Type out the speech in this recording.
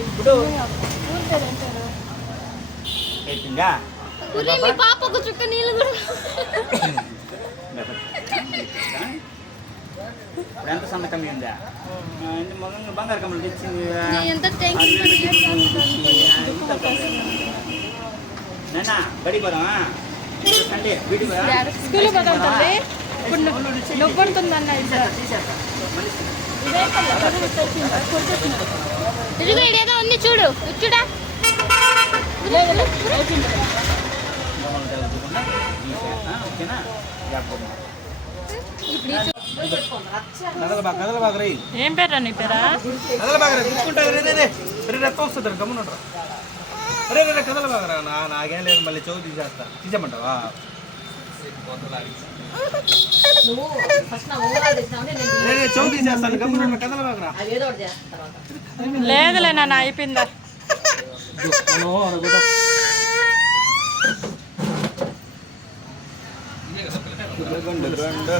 ఇప్పుడు. అయిపోయిందా? ఒరే మీ పాపకు చుక్క నీళ్ళు కూడా ఇప్పుడు ఎంత సమ్మతం ఉందా మొన్న బంగారు కమ్మలు తెచ్చింది. నాన్న బడి పోదామా? సండే బీటి పోదా స్కూల్ పోదాం ఇప్పుడు ఇదిగో ఇదేదో ఉంది చూడు. చూడా ఏం పేరా నీ పేరా రక్తం వస్తుంది రా గమ్మునుండ్రా రే రే రే కదలబాగ రా నా నాకేం లేదు మళ్ళీ చెవు తీసేస్తా తీసేమంటావా నువ్వు లేదులే నాన్న అయిపోయిందా? గుండు గుండు